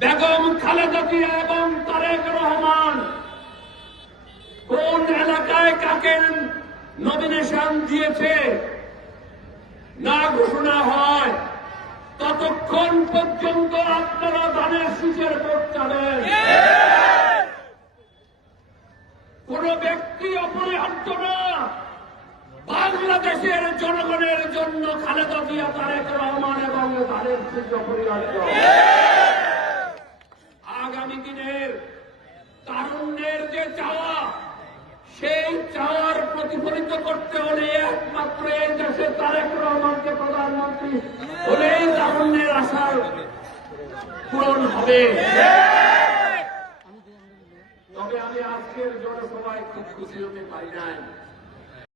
বেগম খালেদা জিয়া এবং তারেক রহমান, কোন এলাকায় কাকে নমিনেশন দিয়েছে না ঘোষণা হয়, ততক্ষণ পর্যন্ত আপনারা ধানের শীষের ভোট চাবেন কোন ব্যক্তি অপরিহার্য না। বাংলাদেশের জনগণের জন্য খালেদা জিয়া, তারেক রহমান এবং ধানের শীষ অপরিহার্য। যে চাওয়া, সেই চাওয়ার প্রতিফলিত করতে হলে একমাত্র এই দেশে তারেক রহমানকে প্রধানমন্ত্রী হলে তারুণ্যের আশার পূরণ হবে। তবে আমি আজকের জনসভায় খুব খুশি হতে পারি নাই।